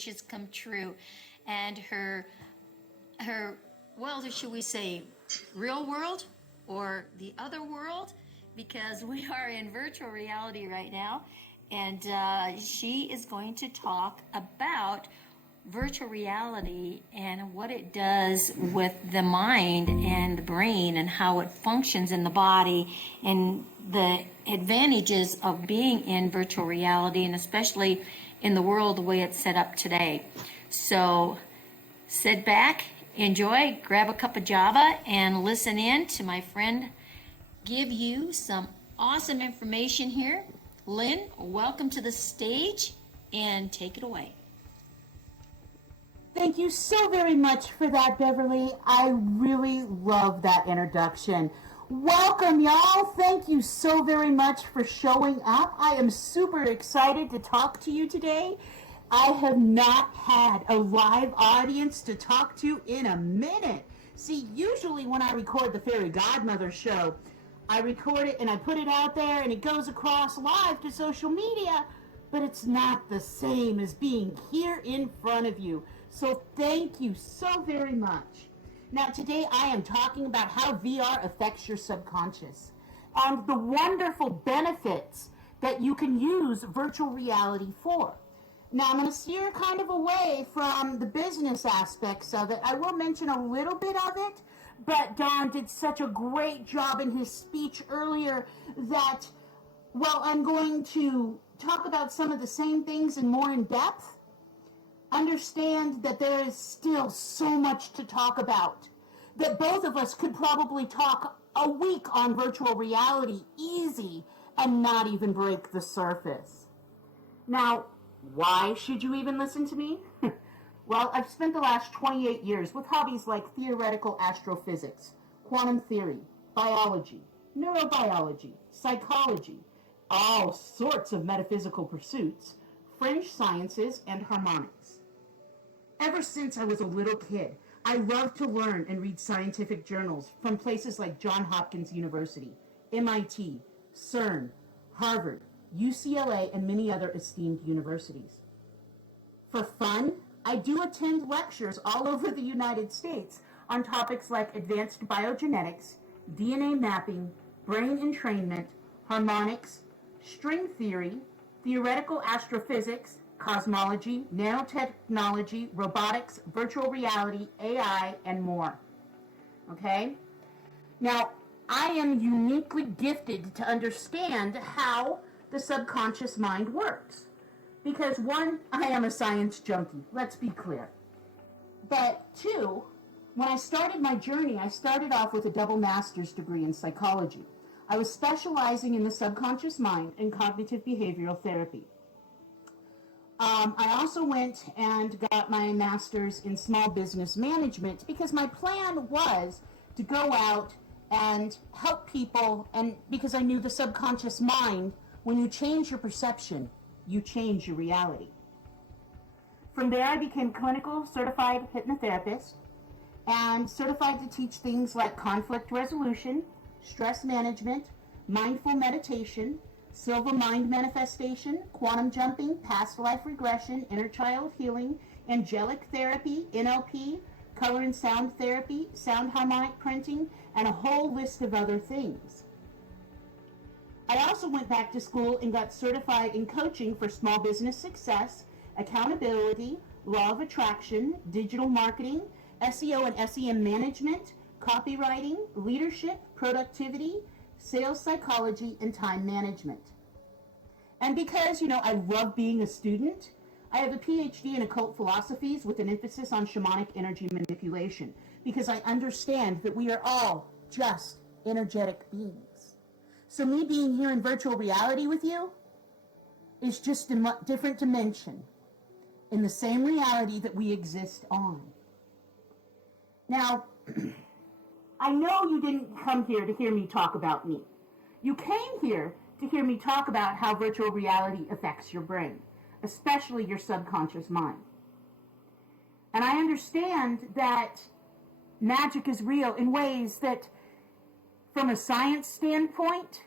wishes come true. And her, well, should we say real world or the other world? Because we are in virtual reality right now. And she is going to talk about virtual reality and what it does with the mind and the brain and how it functions in the body and the advantages of being in virtual reality, and especially in the world the way it's set up today. So sit back, enjoy, grab a cup of java, and listen in to my friend give you some awesome information here. Llynne, welcome to the stage, and take it away. Thank you so very much for that, Beverly. I really love that introduction. Welcome, y'all. Thank you so very much for showing up. I am super excited to talk to you today. I have not had a live audience to talk to in a minute. See, usually when I record the Fairy Godmother show, I record it and I put it out there and it goes across live to social media, but it's not the same as being here in front of you. So thank you so very much. Now today I am talking about how VR affects your subconscious and the wonderful benefits that you can use virtual reality for. Now I'm going to steer kind of away from the business aspects of it. I will mention a little bit of it, but Don did such a great job in his speech earlier that, well, I'm going to talk about some of the same things and more in depth. Understand that there is still so much to talk about, that both of us could probably talk a week on virtual reality easy and not even break the surface. Now, why should you even listen to me? Well, I've spent the last 28 years with hobbies like theoretical astrophysics, quantum theory, biology, neurobiology, psychology, all sorts of metaphysical pursuits, fringe sciences, and harmonics. Ever since I was a little kid, I loved to learn and read scientific journals from places like Johns Hopkins University, MIT, CERN, Harvard, UCLA, and many other esteemed universities. For fun, I do attend lectures all over the United States on topics like advanced biogenetics, DNA mapping, brain entrainment, harmonics, string theory, theoretical astrophysics, cosmology, nanotechnology, robotics, virtual reality, AI, and more. Okay? Now, I am uniquely gifted to understand how the subconscious mind works. Because one, I am a science junkie, let's be clear. But two, when I started my journey, I started off with a double master's degree in psychology. I was specializing in the subconscious mind and cognitive behavioral therapy. I also went and got my master's in small business management because my plan was to go out and help people, and because I knew the subconscious mind, when you change your perception, you change your reality. From there, I became clinical certified hypnotherapist and certified to teach things like conflict resolution, stress management, mindful meditation, silver mind manifestation, quantum jumping, past life regression, inner child healing, angelic therapy, NLP, color and sound therapy, sound harmonic printing, and a whole list of other things. I also went back to school and got certified in coaching for small business success, accountability, law of attraction, digital marketing, SEO and SEM management, copywriting, leadership, productivity, sales psychology, and time management. And because, I love being a student, I have a PhD in occult philosophies with an emphasis on shamanic energy manipulation, because I understand that we are all just energetic beings. So me being here in virtual reality with you is just a different dimension in the same reality that we exist on. Now, I know you didn't come here to hear me talk about me. You came here to hear me talk about how virtual reality affects your brain, especially your subconscious mind. And I understand that magic is real in ways that, from a science standpoint,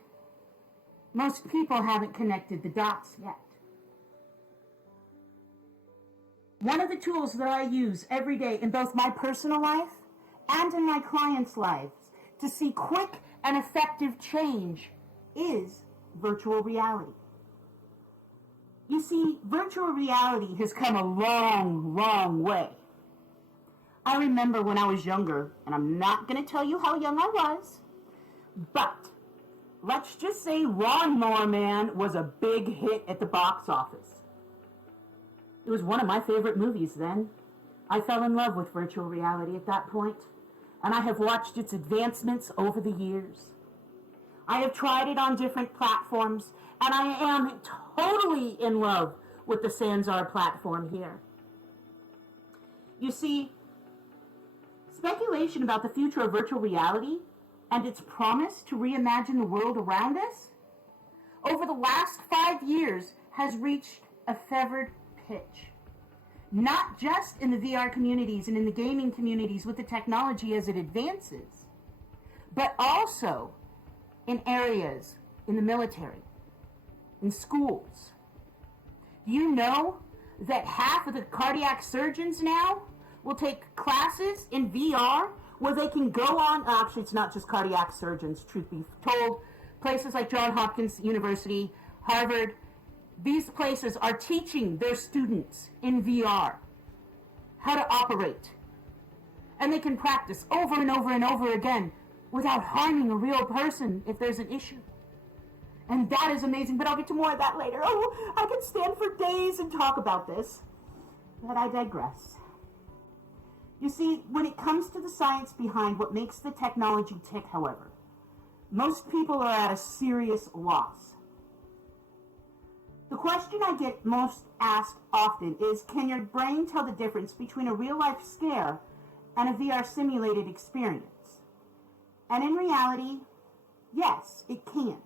most people haven't connected the dots yet. One of the tools that I use every day in both my personal life and in my clients' lives to see quick and effective change is virtual reality. You see, virtual reality has come a long, long way. I remember when I was younger, and I'm not going to tell you how young I was, but let's just say Lawnmower Man was a big hit at the box office. It was one of my favorite movies then. I fell in love with virtual reality at that point, and I have watched its advancements over the years. I have tried it on different platforms, and I am totally in love with the Sanzar platform here. You see, speculation about the future of virtual reality and its promise to reimagine the world around us over the last 5 years has reached a fevered pitch. Not just in the VR communities and in the gaming communities with the technology as it advances, but also in areas in the military, in schools. Do you know that half of the cardiac surgeons now will take classes in VR where they can go on, actually it's not just cardiac surgeons, truth be told, places like Johns Hopkins University, Harvard, these places are teaching their students in VR how to operate. And they can practice over and over and over again without harming a real person if there's an issue. And that is amazing, but I'll get to more of that later. Oh, I could stand for days and talk about this, but I digress. You see, when it comes to the science behind what makes the technology tick, however, most people are at a serious loss. The question I get most asked often is, can your brain tell the difference between a real-life scare and a VR simulated experience? And in reality, yes, it can.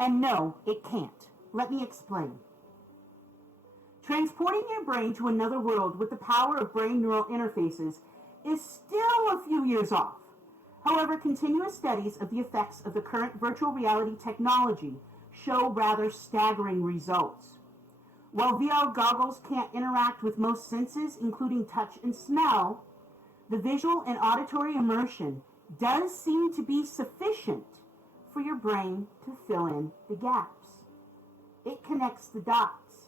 And no, it can't. Let me explain. Transporting your brain to another world with the power of brain neural interfaces is still a few years off. However, continuous studies of the effects of the current virtual reality technology show rather staggering results. While VR goggles can't interact with most senses, including touch and smell, the visual and auditory immersion does seem to be sufficient for your brain to fill in the gaps. It connects the dots.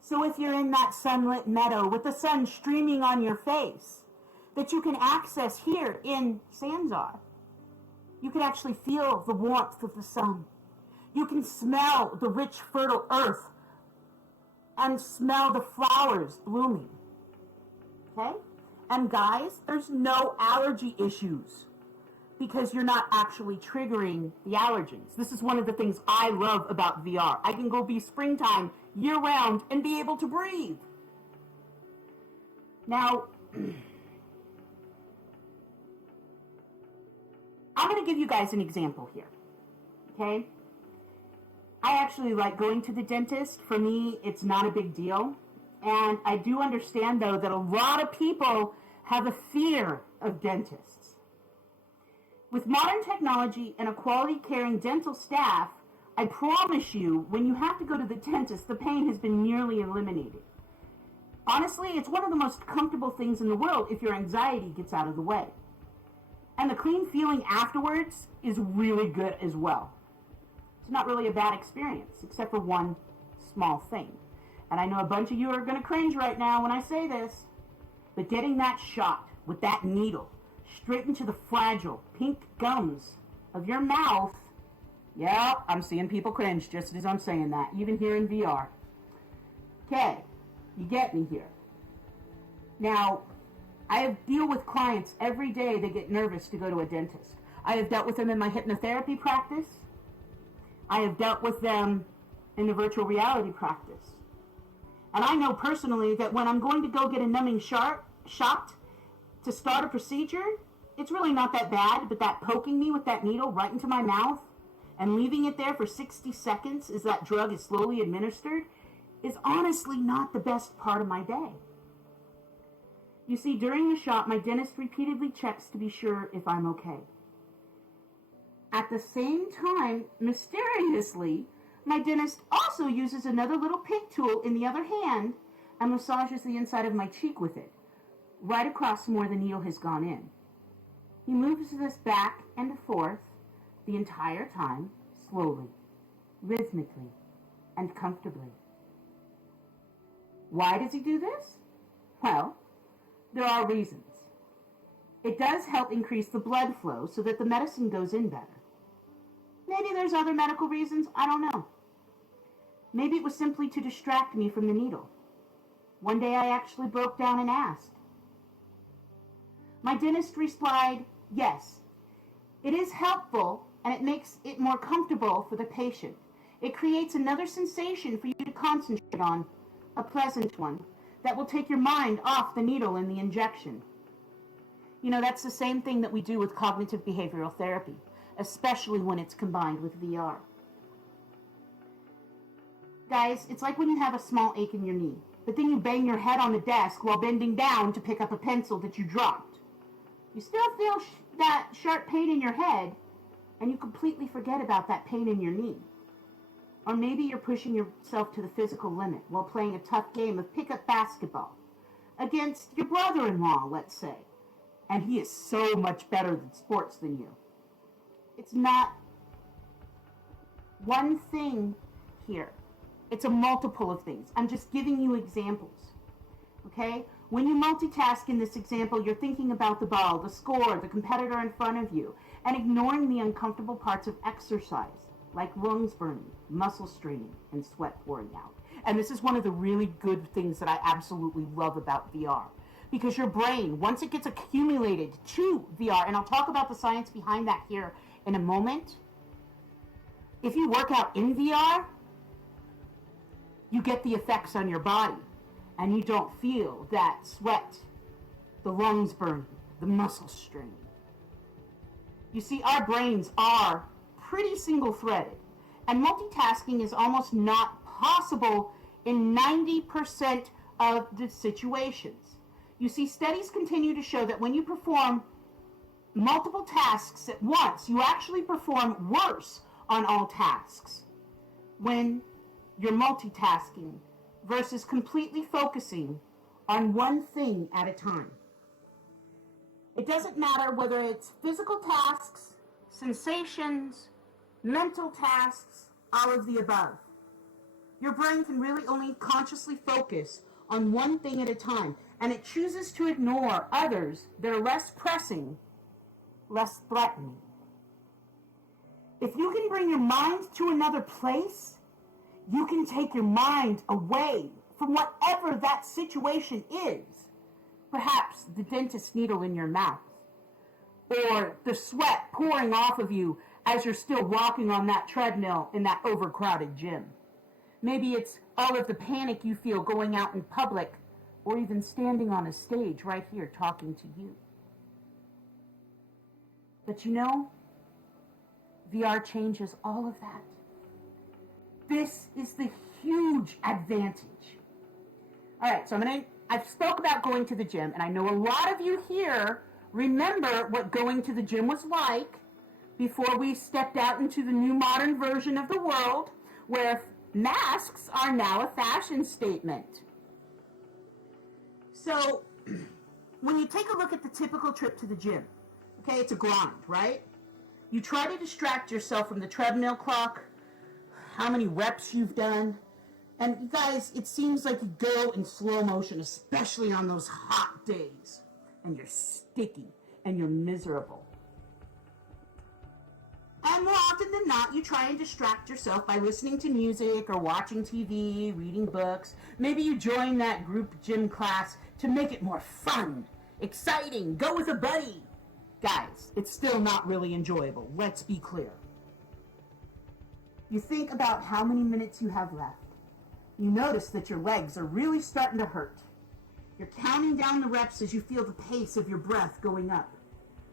So if you're in that sunlit meadow with the sun streaming on your face, that you can access here in Sanzar, you can actually feel the warmth of the sun. You can smell the rich, fertile earth and smell the flowers blooming. Okay? And guys, there's no allergy issues because you're not actually triggering the allergens. This is one of the things I love about VR. I can go be springtime year-round and be able to breathe. Now, I'm going to give you guys an example here. Okay? I actually like going to the dentist. For me, it's not a big deal. And I do understand, though, that a lot of people have a fear of dentists. With modern technology and a quality-caring dental staff, I promise you, when you have to go to the dentist, the pain has been nearly eliminated. Honestly, it's one of the most comfortable things in the world if your anxiety gets out of the way. And the clean feeling afterwards is really good as well. It's not really a bad experience, except for one small thing. And I know a bunch of you are going to cringe right now when I say this, but getting that shot with that needle straight into the fragile pink gums of your mouth, yeah, I'm seeing people cringe just as I'm saying that, even here in VR. Okay, you get me here. Now, I deal with clients every day that get nervous to go to a dentist. I have dealt with them in my hypnotherapy practice. I have dealt with them in the virtual reality practice. And I know personally that when I'm going to go get a numbing shot to start a procedure, it's really not that bad, but that poking me with that needle right into my mouth and leaving it there for 60 seconds as that drug is slowly administered is honestly not the best part of my day. You see, during the shot, my dentist repeatedly checks to be sure if I'm okay. At the same time, mysteriously, my dentist also uses another little pink tool in the other hand and massages the inside of my cheek with it, right across from where the needle has gone in. He moves this back and forth the entire time, slowly, rhythmically, and comfortably. Why does he do this? Well, there are reasons. It does help increase the blood flow so that the medicine goes in better. Maybe there's other medical reasons, I don't know. Maybe it was simply to distract me from the needle. One day I actually broke down and asked. My dentist replied, yes, it is helpful and it makes it more comfortable for the patient. It creates another sensation for you to concentrate on, a pleasant one, that will take your mind off the needle and the injection. You know, that's the same thing that we do with cognitive behavioral therapy, especially when it's combined with VR. Guys, it's like when you have a small ache in your knee, but then you bang your head on the desk while bending down to pick up a pencil that you dropped. You still feel that sharp pain in your head, and you completely forget about that pain in your knee. Or maybe you're pushing yourself to the physical limit while playing a tough game of pickup basketball against your brother-in-law, let's say, and he is so much better at sports than you. It's not one thing here. It's a multiple of things. I'm just giving you examples, okay? When you multitask in this example, you're thinking about the ball, the score, the competitor in front of you, and ignoring the uncomfortable parts of exercise, like lungs burning, muscle straining, and sweat pouring out. And this is one of the really good things that I absolutely love about VR. Because your brain, once it gets accumulated to VR, and I'll talk about the science behind that here in a moment, if you work out in VR, you get the effects on your body, and you don't feel that sweat, the lungs burning, the muscle straining. You see, our brains are pretty single-threaded, and multitasking is almost not possible in 90% of the situations. You see, studies continue to show that when you perform multiple tasks at once, you actually perform worse on all tasks when you're multitasking versus completely focusing on one thing at a time. It doesn't matter whether it's physical tasks, sensations, mental tasks, all of the above. Your brain can really only consciously focus on one thing at a time, and it chooses to ignore others that are less pressing, less threatening. If you can bring your mind to another place, you can take your mind away from whatever that situation is. Perhaps the dentist needle in your mouth, or the sweat pouring off of you as you're still walking on that treadmill in that overcrowded gym. Maybe it's all of the panic you feel going out in public, or even standing on a stage right here talking to you. But you know, VR changes all of that. This is the huge advantage. All right, so I've spoke about going to the gym, and I know a lot of you here remember what going to the gym was like before we stepped out into the new modern version of the world, where masks are now a fashion statement. So, when you take a look at the typical trip to the gym, okay, it's a grind, right? You try to distract yourself from the treadmill clock, how many reps you've done, and you guys, it seems like you go in slow motion, especially on those hot days, and you're sticky, and you're miserable. And more often than not, you try and distract yourself by listening to music or watching TV, reading books. Maybe you join that group gym class to make it more fun, exciting, go with a buddy. Guys, it's still not really enjoyable, let's be clear. You think about how many minutes you have left. You notice that your legs are really starting to hurt. You're counting down the reps as you feel the pace of your breath going up.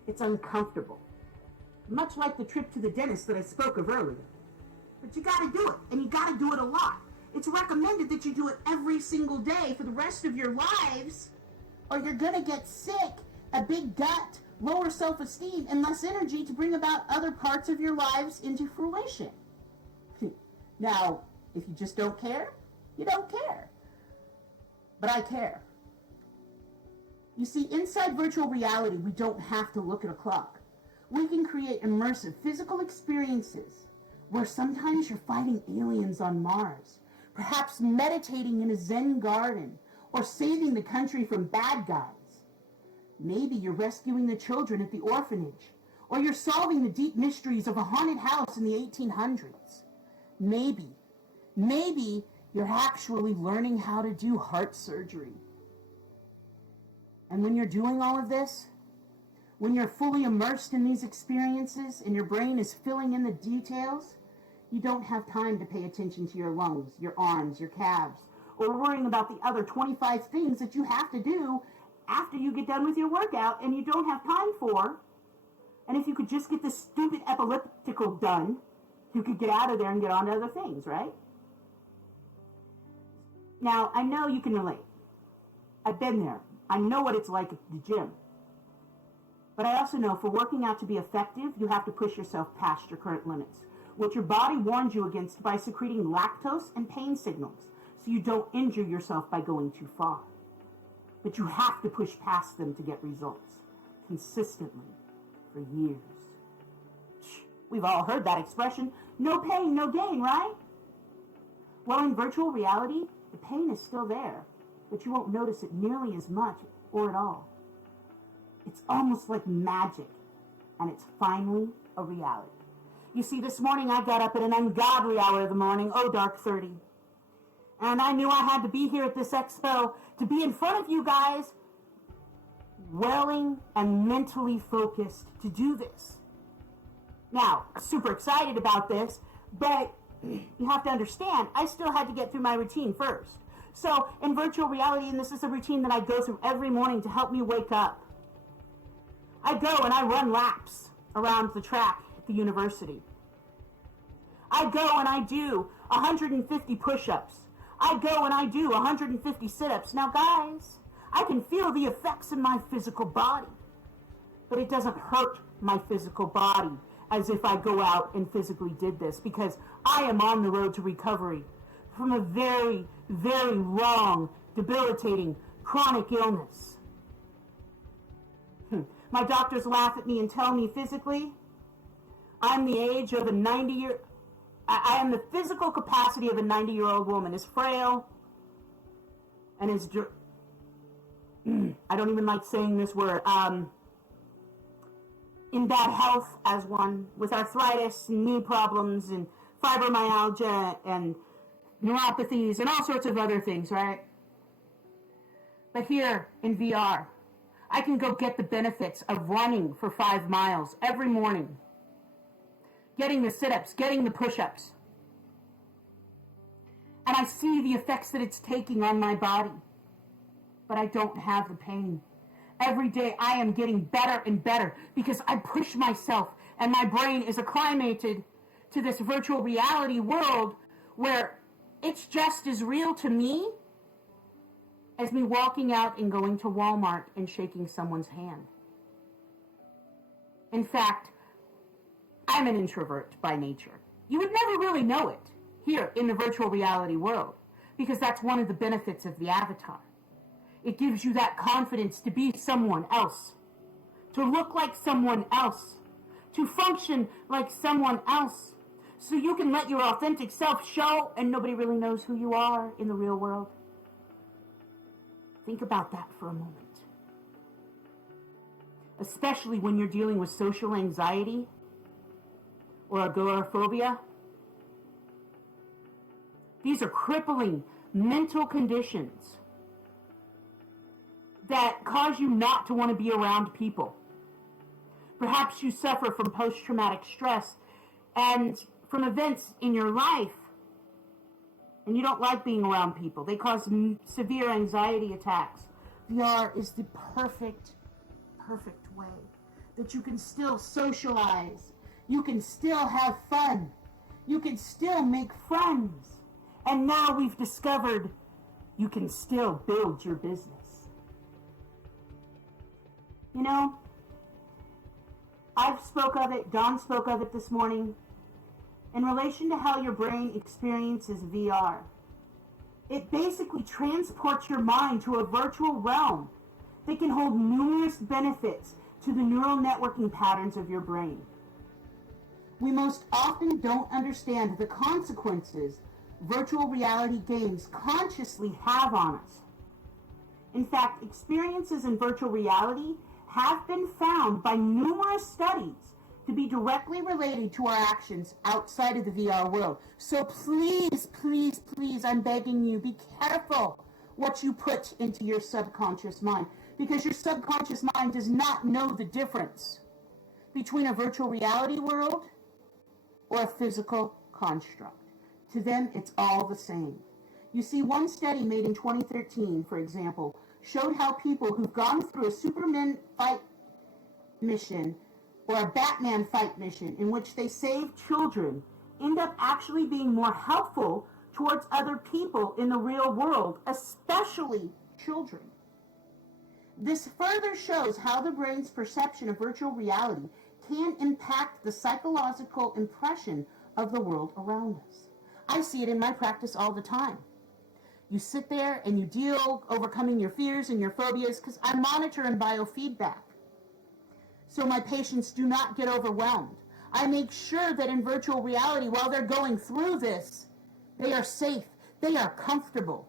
It's uncomfortable. Much like the trip to the dentist that I spoke of earlier. But you gotta do it, and you gotta do it a lot. It's recommended that you do it every single day for the rest of your lives, or you're gonna get sick, a big gut, lower self-esteem, and less energy to bring about other parts of your lives into fruition. Now, if you just don't care, you don't care. but I care. You see, inside virtual reality, we don't have to look at a clock. We can create immersive physical experiences where sometimes you're fighting aliens on Mars, perhaps meditating in a Zen garden, or saving the country from bad guys. Maybe you're rescuing the children at the orphanage, or you're solving the deep mysteries of a haunted house in the 1800s. Maybe you're actually learning how to do heart surgery. And when you're doing all of this, when you're fully immersed in these experiences and your brain is filling in the details, you don't have time to pay attention to your lungs, your arms, your calves, or worrying about the other 25 things that you have to do after you get done with your workout and you don't have time for. And if you could just get this stupid elliptical done, you could get out of there and get on to other things, right? Now, I know you can relate. I've been there. I know what it's like at the gym. But I also know for working out to be effective, you have to push yourself past your current limits, which your body warns you against by secreting lactose and pain signals, so you don't injure yourself by going too far. But you have to push past them to get results, consistently, for years. We've all heard that expression, no pain, no gain, right? Well, in virtual reality, the pain is still there, but you won't notice it nearly as much or at all. It's almost like magic, and it's finally a reality. You see, this morning I got up at an ungodly hour of the morning, dark 30. And I knew I had to be here at this expo to be in front of you guys, welling and mentally focused to do this. Now, super excited about this, but you have to understand, I still had to get through my routine first. So in virtual reality, and this is a routine that I go through every morning to help me wake up, I go and I run laps around the track at the university. I go and I do 150 push-ups. I go and I do 150 sit-ups. Now guys, I can feel the effects in my physical body, but it doesn't hurt my physical body as if I go out and physically did this, because I am on the road to recovery from a very, very long, debilitating, chronic illness. My doctors laugh at me and tell me physically, I'm the age of a 90-year... I am the physical capacity of a 90-year-old woman, as frail and as... I don't even like saying this word. In bad health as one, with arthritis and knee problems and fibromyalgia and neuropathies and all sorts of other things, right? But here in VR, I can go get the benefits of running for 5 miles every morning, getting the sit-ups, getting the push-ups. And I see the effects that it's taking on my body, but I don't have the pain. Every day I am getting better and better because I push myself and my brain is acclimated to this virtual reality world where it's just as real to me as me walking out and going to Walmart and shaking someone's hand. In fact, I'm an introvert by nature. You would never really know it here in the virtual reality world because that's one of the benefits of the avatar. It gives you that confidence to be someone else, to look like someone else, to function like someone else, so you can let your authentic self show and nobody really knows who you are in the real world. Think about that for a moment. Especially when you're dealing with social anxiety or agoraphobia. These are crippling mental conditions that cause you not to want to be around people. Perhaps you suffer from post-traumatic stress and from events in your life, and you don't like being around people. They cause severe anxiety attacks. VR is the perfect way that you can still socialize. You can still have fun. You can still make friends. And now we've discovered you can still build your business. You know, I've spoke of it, Dawn spoke of it this morning, in relation to how your brain experiences VR. It basically transports your mind to a virtual realm that can hold numerous benefits to the neural networking patterns of your brain. We most often don't understand the consequences virtual reality games consciously have on us. In fact, experiences in virtual reality have been found by numerous studies to be directly related to our actions outside of the VR world. So please, please, please, I'm begging you, be careful what you put into your subconscious mind, because your subconscious mind does not know the difference between a virtual reality world or a physical construct. To them, it's all the same. You see, one study made in 2013, for example, showed how people who've gone through a Superman fight mission or a Batman fight mission in which they save children end up actually being more helpful towards other people in the real world, especially children. This further shows how the brain's perception of virtual reality can impact the psychological impression of the world around us. I see it in my practice all the time. You sit there and you deal overcoming your fears and your phobias, because I monitor and biofeedback, so my patients do not get overwhelmed. I make sure that in virtual reality, while they're going through this, they are safe, they are comfortable.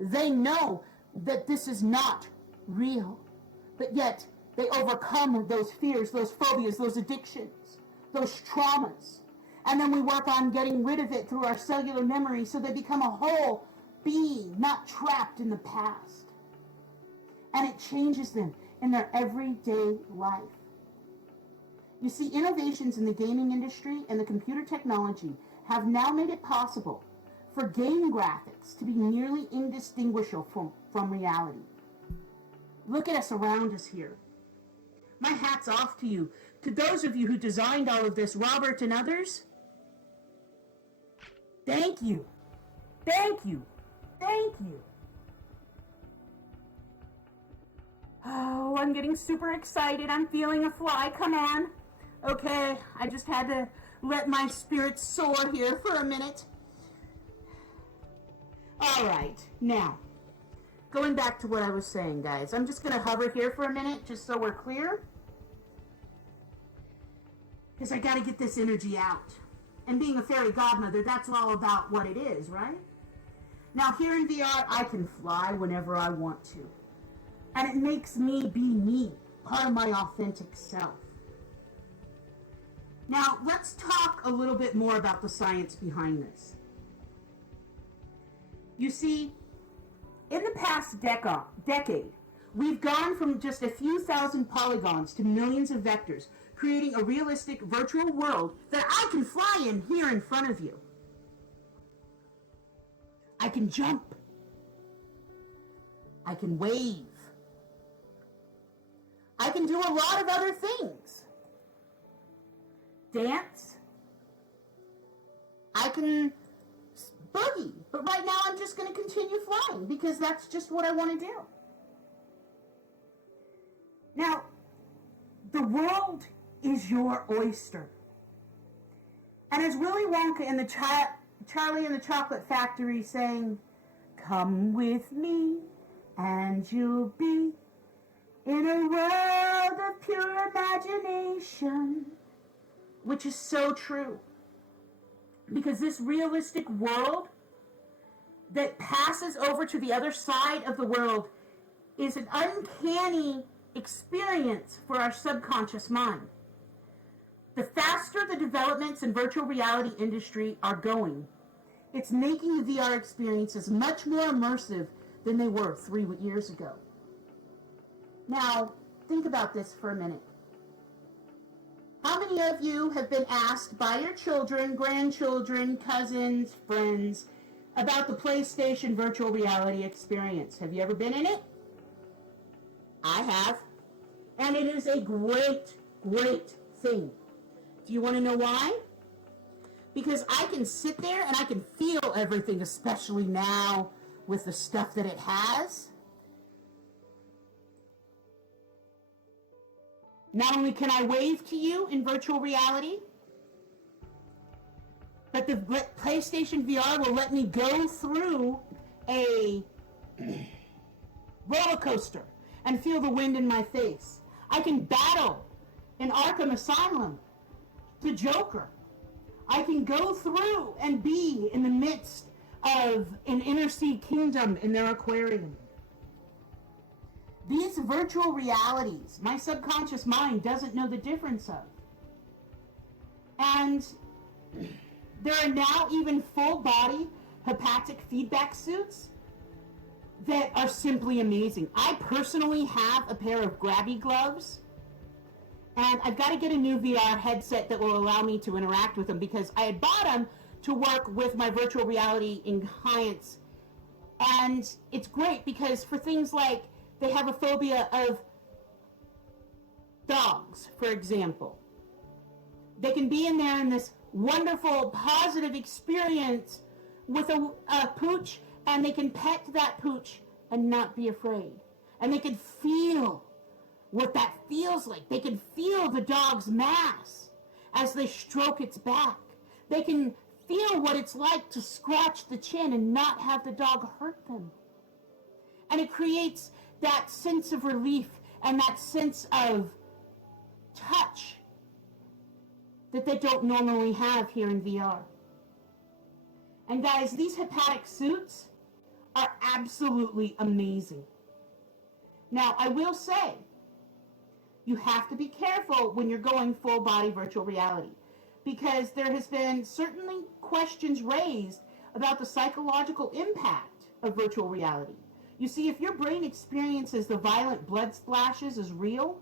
They know that this is not real, but yet they overcome those fears, those phobias, those addictions, those traumas. And then we work on getting rid of it through our cellular memory so they become a whole being, not trapped in the past. And it changes them in their everyday life. You see, innovations in the gaming industry and the computer technology have now made it possible for game graphics to be nearly indistinguishable from reality. Look at us around us here. My hat's off to you. To those of you who designed all of this, Robert and others, thank you. Thank you. Thank you. Oh, I'm getting super excited. I'm feeling a fly. Come on. Okay, I just had to let my spirit soar here for a minute. All right, now, going back to what I was saying, guys. I'm just going to hover here for a minute just so we're clear, because I got to get this energy out. And being a fairy godmother, that's all about what it is, right? Now, here in VR, I can fly whenever I want to. And it makes me be me, part of my authentic self. Now, let's talk a little bit more about the science behind this. You see, in the past decade, we've gone from just a few thousand polygons to millions of vectors, creating a realistic virtual world that I can fly in here in front of you. I can jump. I can wave. I can do a lot of other things. Dance. I can boogie. But right now I'm just going to continue flying because that's just what I want to do. Now, the world is your oyster. And as Willy Wonka in the Charlie and the Chocolate Factory saying, "Come with me and you'll be in a world of pure imagination," which is so true. Because this realistic world that passes over to the other side of the world is an uncanny experience for our subconscious mind. The faster the developments in virtual reality industry are going, it's making the VR experiences much more immersive than they were 3 years ago. Now, think about this for a minute. How many of you have been asked by your children, grandchildren, cousins, friends about the PlayStation virtual reality experience? Have you ever been in it? I have. And it is a great, great thing. Do you want to know why? Because I can sit there and I can feel everything, especially now with the stuff that it has. Not only can I wave to you in virtual reality, but the PlayStation VR will let me go through a roller coaster and feel the wind in my face. I can battle in Arkham Asylum, the Joker. I can go through and be in the midst of an inner sea kingdom in their aquarium. These virtual realities, my subconscious mind doesn't know the difference of. And there are now even full body haptic feedback suits that are simply amazing. I personally have a pair of grabby gloves, and I've got to get a new VR headset that will allow me to interact with them, because I had bought them to work with my virtual reality in clients. And it's great because for things like they have a phobia of dogs, for example, they can be in there in this wonderful, positive experience with a pooch, and they can pet that pooch and not be afraid. And they can feel what that feels like. They can feel the dog's mass as they stroke its back. They can feel what it's like to scratch the chin and not have the dog hurt them. And it creates that sense of relief and that sense of touch that they don't normally have here in VR. And guys, these hepatic suits are absolutely amazing. Now, I will say, you have to be careful when you're going full body virtual reality, because there has been certainly questions raised about the psychological impact of virtual reality. You see, if your brain experiences the violent blood splashes as real,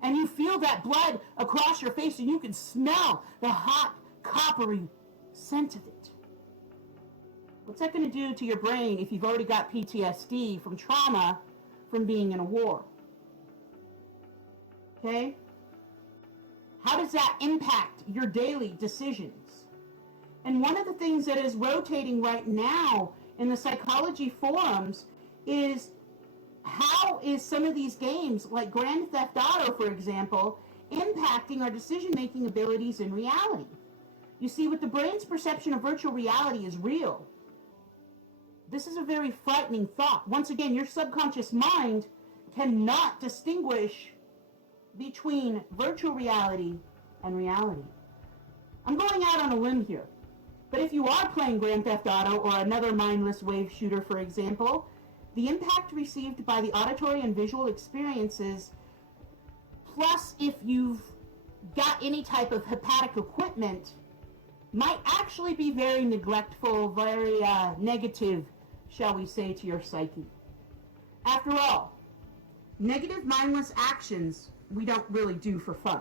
and you feel that blood across your face and you can smell the hot, coppery scent of it, what's that going to do to your brain if you've already got PTSD from trauma from being in a war? Okay? How does that impact your daily decisions? And one of the things that is rotating right now in the psychology forums is, how is some of these games, like Grand Theft Auto, for example, impacting our decision-making abilities in reality? You see, with the brain's perception of virtual reality is real, this is a very frightening thought. Once again, your subconscious mind cannot distinguish between virtual reality and reality. I'm going out on a limb here, but if you are playing Grand Theft Auto or another mindless wave shooter, for example, the impact received by the auditory and visual experiences, plus if you've got any type of hepatic equipment, might actually be very neglectful, very negative, shall we say, to your psyche. After all, negative mindless actions we don't really do for fun.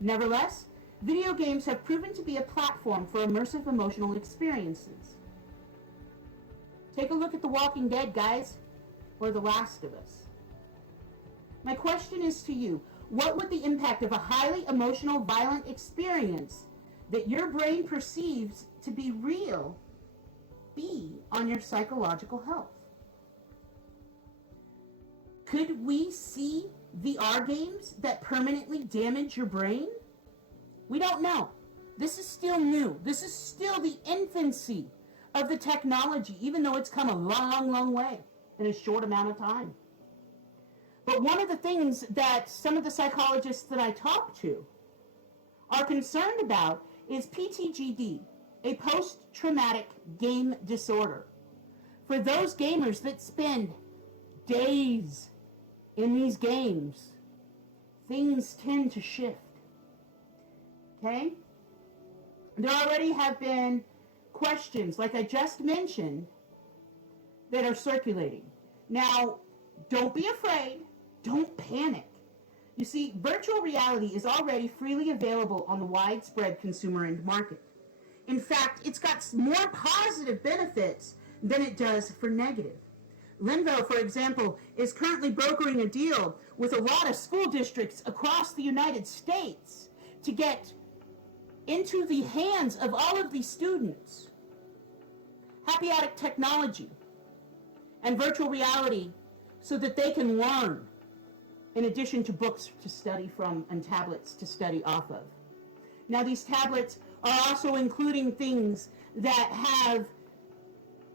Nevertheless, video games have proven to be a platform for immersive emotional experiences. Take a look at The Walking Dead, guys, or The Last of Us. My question is to you, what would the impact of a highly emotional, violent experience that your brain perceives to be real be on your psychological health? Could we see VR games that permanently damage your brain? We don't know. This is still new. This is still the infancy of the technology, even though it's come a long, long way in a short amount of time. But one of the things that some of the psychologists that I talk to are concerned about is PTGD, a post-traumatic game disorder. For those gamers that spend days in these games, things tend to shift. Okay? There already have been questions, like I just mentioned, that are circulating. Now, don't be afraid. Don't panic. You see, virtual reality is already freely available on the widespread consumer end market. In fact, it's got more positive benefits than it does for negative. Llynne, for example, is currently brokering a deal with a lot of school districts across the United States to get into the hands of all of these students haptic technology and virtual reality so that they can learn, in addition to books to study from and tablets to study off of. Now, these tablets are also including things that have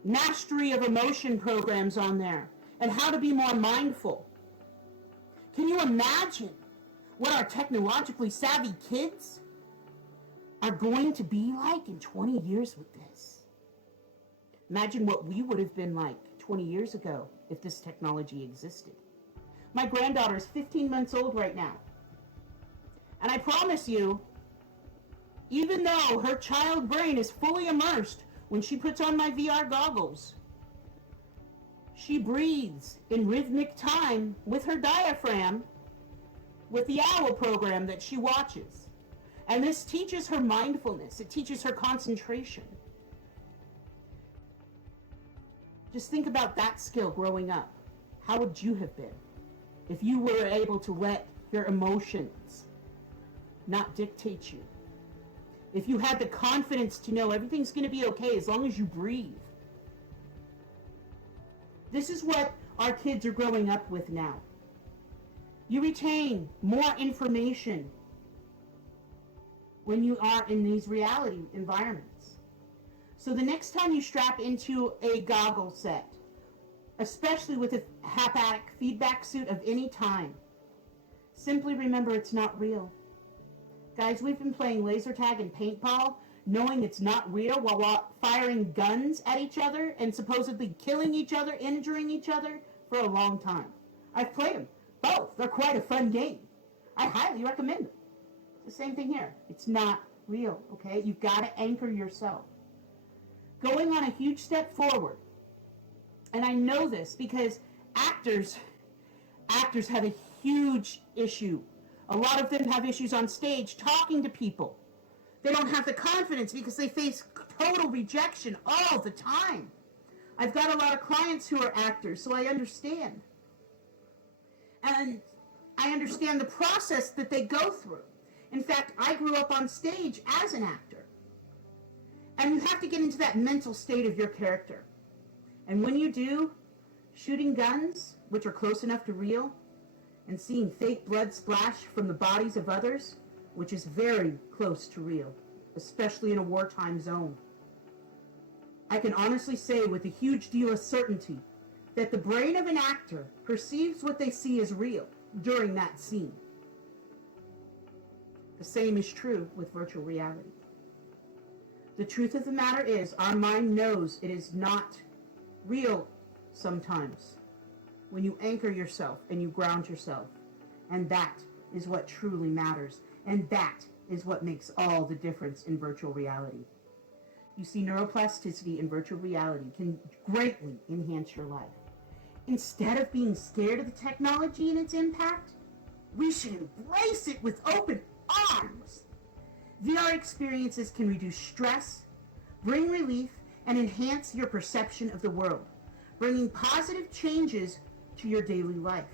mastery of emotion programs on there and how to be more mindful. Can you imagine what our technologically savvy kids are going to be like in 20 years with this? Imagine what we would have been like 20 years ago if this technology existed. My granddaughter is 15 months old right now. And I promise you, even though her child brain is fully immersed when she puts on my VR goggles, she breathes in rhythmic time with her diaphragm with the OWL program that she watches. And this teaches her mindfulness. It teaches her concentration. Just think about that skill growing up. How would you have been if you were able to let your emotions not dictate you? If you had the confidence to know everything's going to be okay as long as you breathe. This is what our kids are growing up with now. You retain more information when you are in these reality environments. So the next time you strap into a goggle set, especially with a haptic feedback suit of any time, simply remember it's not real. Guys, we've been playing laser tag and paintball, knowing it's not real while firing guns at each other and supposedly killing each other, injuring each other for a long time. I've played them both. They're quite a fun game. I highly recommend them. It's the same thing here. It's not real, okay? You've got to anchor yourself. Going on a huge step forward, and I know this because actors have a huge issue. A lot of them have issues on stage talking to people. They don't have the confidence because they face total rejection all the time. I've got a lot of clients who are actors, so I understand. And I understand the process that they go through. In fact, I grew up on stage as an actor. And you have to get into that mental state of your character. And when you do, shooting guns, which are close enough to real, and seeing fake blood splash from the bodies of others, which is very close to real, especially in a wartime zone. I can honestly say with a huge deal of certainty that the brain of an actor perceives what they see as real during that scene. The same is true with virtual reality. The truth of the matter is, our mind knows it is not real sometimes when you anchor yourself and you ground yourself. And that is what truly matters. And that is what makes all the difference in virtual reality. You see, neuroplasticity in virtual reality can greatly enhance your life. Instead of being scared of the technology and its impact, we should embrace it with open arms. VR experiences can reduce stress, bring relief, and enhance your perception of the world, bringing positive changes to your daily life.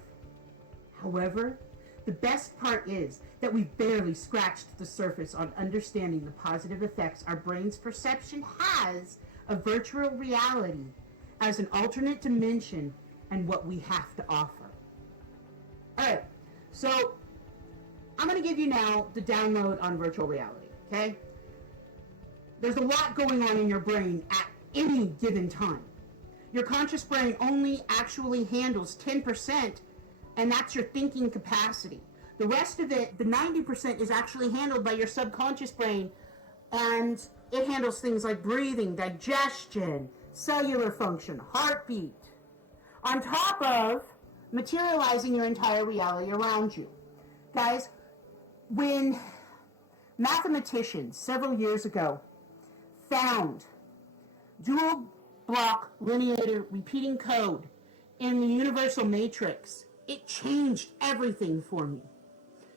However, the best part is that we've barely scratched the surface on understanding the positive effects our brain's perception has of virtual reality as an alternate dimension and what we have to offer. Alright, so I'm going to give you now the download on virtual reality, okay? There's a lot going on in your brain at any given time. Your conscious brain only actually handles 10%, and that's your thinking capacity. The rest of it, the 90%, is actually handled by your subconscious brain, and it handles things like breathing, digestion, cellular function, heartbeat, on top of materializing your entire reality around you. Guys, when mathematicians several years ago found dual block linear repeating code in the universal matrix, it changed everything for me.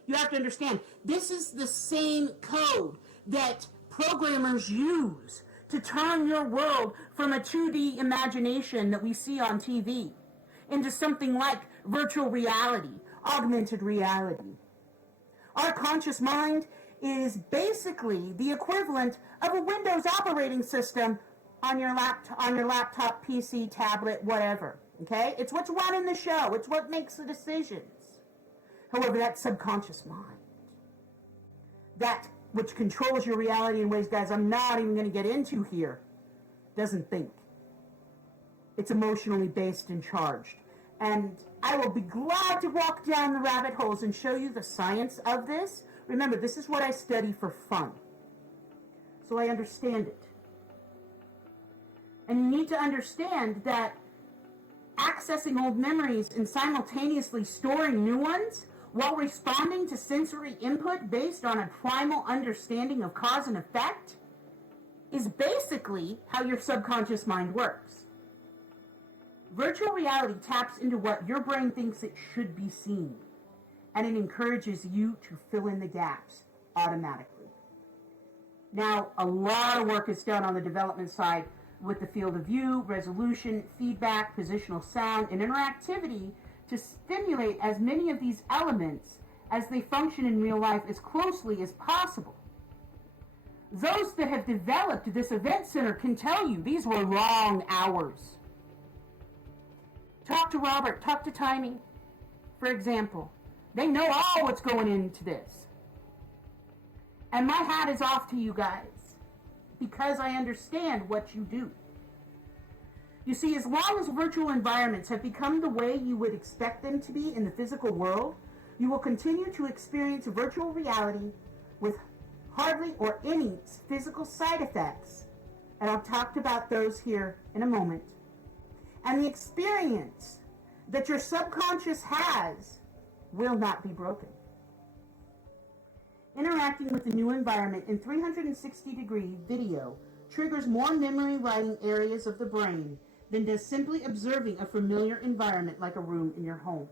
You have to understand, this is the same code that programmers use to turn your world from a 2D imagination that we see on TV into something like virtual reality, augmented reality. Our conscious mind is basically the equivalent of a Windows operating system on your laptop, PC, tablet, whatever. Okay? It's what's running the show. It's what makes the decisions. However, that subconscious mind, that which controls your reality in ways, guys, I'm not even going to get into here, doesn't think. It's emotionally based and charged. And I will be glad to walk down the rabbit holes and show you the science of this. Remember, this is what I study for fun, so I understand it. And you need to understand that accessing old memories and simultaneously storing new ones while responding to sensory input based on a primal understanding of cause and effect is basically how your subconscious mind works. Virtual reality taps into what your brain thinks it should be seen, and it encourages you to fill in the gaps automatically. Now, a lot of work is done on the development side with the field of view, resolution, feedback, positional sound, and interactivity to stimulate as many of these elements as they function in real life as closely as possible. Those that have developed this event center can tell you these were long hours. Talk to Robert, talk to Timing, for example. They know all what's going into this. And my hat is off to you guys, because I understand what you do. You see, as long as virtual environments have become the way you would expect them to be in the physical world, you will continue to experience virtual reality with hardly or any physical side effects. And I'll talk about those here in a moment. And the experience that your subconscious has will not be broken. Interacting with the new environment in 360-degree video triggers more memory writing areas of the brain than does simply observing a familiar environment like a room in your home.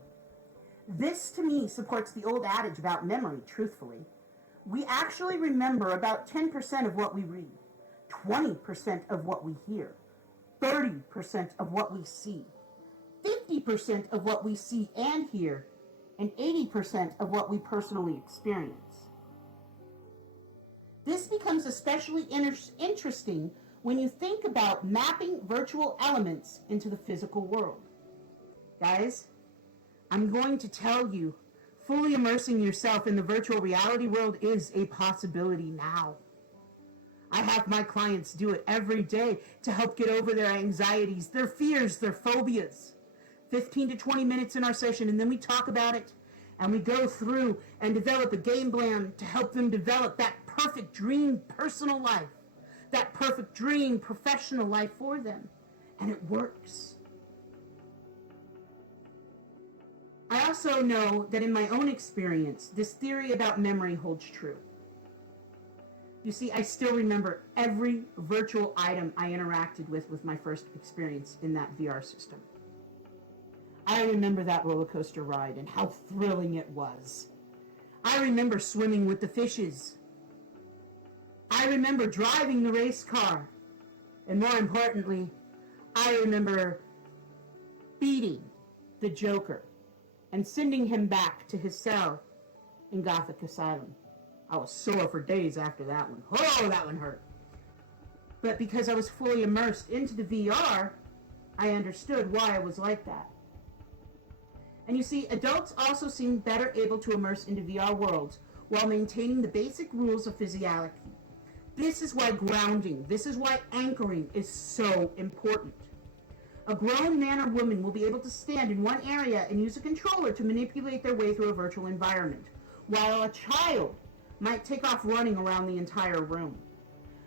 This, to me, supports the old adage about memory, truthfully. We actually remember about 10% of what we read, 20% of what we hear, 30% of what we see, 50% of what we see and hear, and 80% of what we personally experience. This becomes especially interesting when you think about mapping virtual elements into the physical world. Guys, I'm going to tell you, fully immersing yourself in the virtual reality world is a possibility now. I have my clients do it every day to help get over their anxieties, their fears, their phobias. 15 to 20 minutes in our session, and then we talk about it, and we go through and develop a game plan to help them develop that perfect dream personal life, that perfect dream professional life for them. And it works. I also know that in my own experience, this theory about memory holds true. You see, I still remember every virtual item I interacted with my first experience in that VR system. I remember that roller coaster ride and how thrilling it was. I remember swimming with the fishes. I remember driving the race car. And more importantly, I remember beating the Joker and sending him back to his cell in Gothic Asylum. I was sore for days after that one. Oh, that one hurt. But because I was fully immersed into the VR, I understood why I was like that. And you see, adults also seem better able to immerse into VR worlds while maintaining the basic rules of physiology. This is why grounding, this is why anchoring is so important. A grown man or woman will be able to stand in one area and use a controller to manipulate their way through a virtual environment, while a child might take off running around the entire room.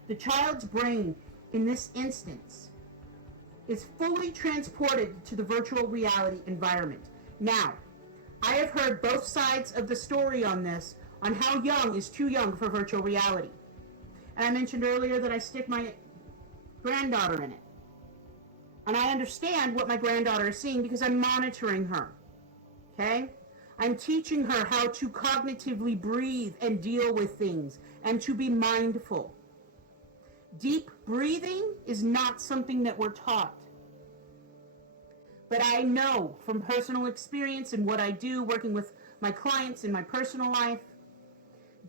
The child's brain, in this instance, is fully transported to the virtual reality environment. Now, I have heard both sides of the story on this, on how young is too young for virtual reality. And I mentioned earlier that I stick my granddaughter in it. And I understand what my granddaughter is seeing because I'm monitoring her. Okay? I'm teaching her how to cognitively breathe and deal with things and to be mindful. Deep breathing is not something that we're taught. But I know from personal experience and what I do working with my clients in my personal life,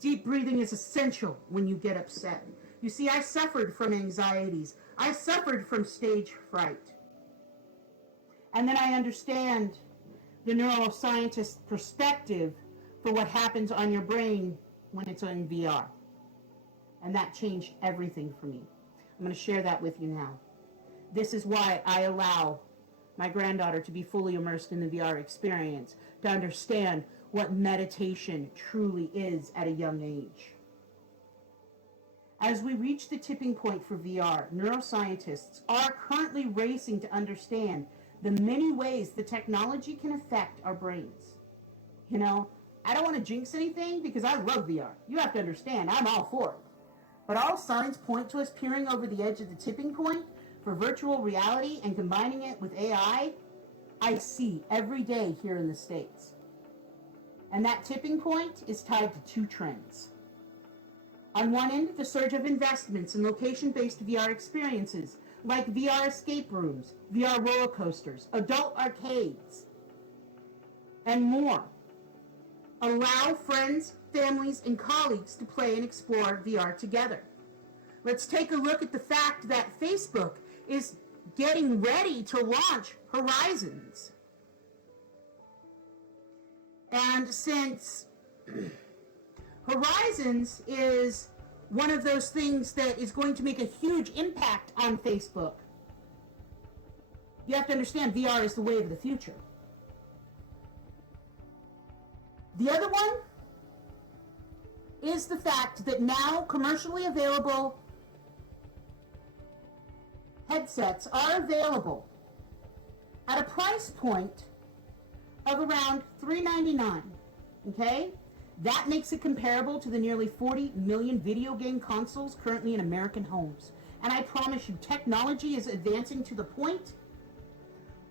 deep breathing is essential when you get upset. You see, I suffered from anxieties. I suffered from stage fright. And then I understand the neuroscientist perspective for what happens on your brain when it's in VR. And that changed everything for me. I'm going to share that with you now. This is why I allow my granddaughter to be fully immersed in the VR experience, to understand what meditation truly is at a young age. As we reach the tipping point for VR, neuroscientists are currently racing to understand the many ways the technology can affect our brains. You know, I don't want to jinx anything because I love VR. You have to understand, I'm all for it. But all signs point to us peering over the edge of the tipping point for virtual reality and combining it with AI, I see every day here in the States. And that tipping point is tied to two trends. On one end, the surge of investments in location-based VR experiences like VR escape rooms, VR roller coasters, adult arcades, and more. Allow friends, families, and colleagues to play and explore VR together. Let's take a look at the fact that Facebook is getting ready to launch Horizons. And since Horizons is one of those things that is going to make a huge impact on Facebook, you have to understand VR is the wave of the future. The other one is the fact that now commercially available headsets are available at a price point of around $399, okay? That makes it comparable to the nearly 40 million video game consoles currently in American homes. And I promise you, technology is advancing to the point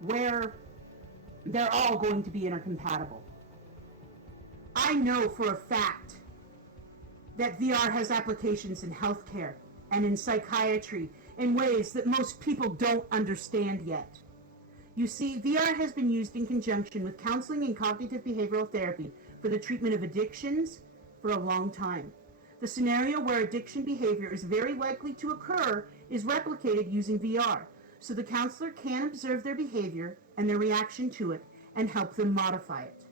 where they're all going to be intercompatible. I know for a fact that VR has applications in healthcare and in psychiatry in ways that most people don't understand yet. You see, VR has been used in conjunction with counseling and cognitive behavioral therapy for the treatment of addictions for a long time. The scenario where addiction behavior is very likely to occur is replicated using VR, so the counselor can observe their behavior and their reaction to it and help them modify it.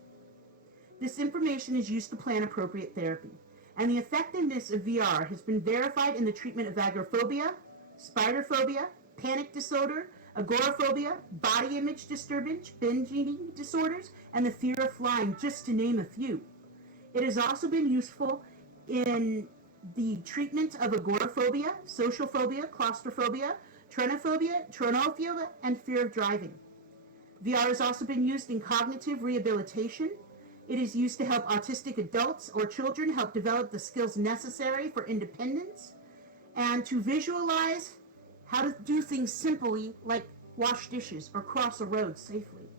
This information is used to plan appropriate therapy, and the effectiveness of VR has been verified in the treatment of agoraphobia, spider phobia, panic disorder, agoraphobia, body image disturbance, binge eating disorders, and the fear of flying, just to name a few. It has also been useful in the treatment of agoraphobia, social phobia, claustrophobia, tronophobia, and fear of driving. VR has also been used in cognitive rehabilitation. It is used to help autistic adults or children help develop the skills necessary for independence and to visualize how to do things simply like wash dishes or cross a road safely.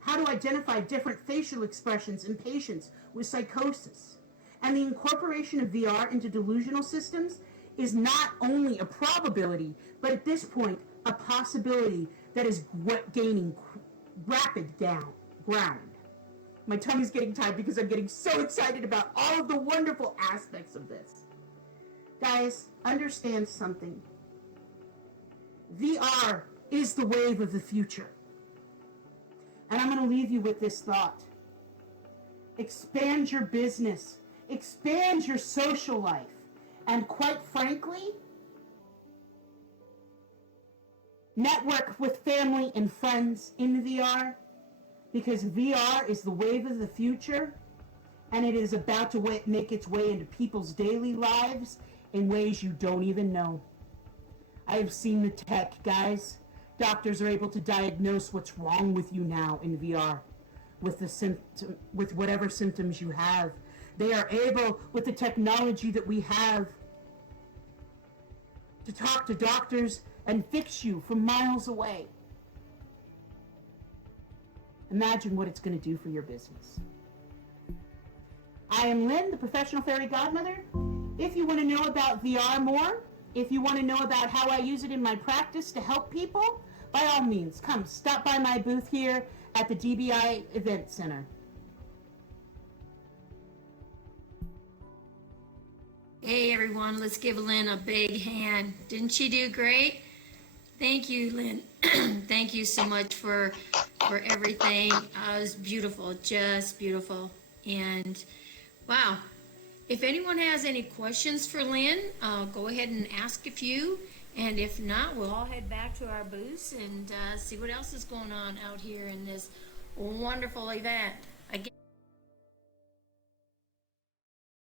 How to identify different facial expressions in patients with psychosis. And the incorporation of VR into delusional systems is not only a probability, but at this point, a possibility that is gaining rapid ground. My tongue is getting tied because I'm getting so excited about all of the wonderful aspects of this. Guys, understand something. VR is the wave of the future. And I'm going to leave you with this thought. Expand your business. Expand your social life. And quite frankly, network with family and friends in VR, because VR is the wave of the future, and it is about to make its way into people's daily lives in ways you don't even know. I have seen the tech, guys. Doctors are able to diagnose what's wrong with you now in VR with whatever symptoms you have. They are able, with the technology that we have, to talk to doctors and fix you from miles away. Imagine what it's going to do for your business. I am Llynne, the professional fairy godmother. If you want to know about VR more, if you want to know about how I use it in my practice to help people, by all means, come stop by my booth here at the DBI Event Center. Hey everyone, let's give Llynne a big hand. Didn't she do great? Thank you, Llynne. Thank you so much for everything. It was beautiful, just beautiful. And wow, If anyone has any questions for Llynne, go ahead and ask a few. And if not, we'll all head back to our booths and see what else is going on out here in this wonderful event.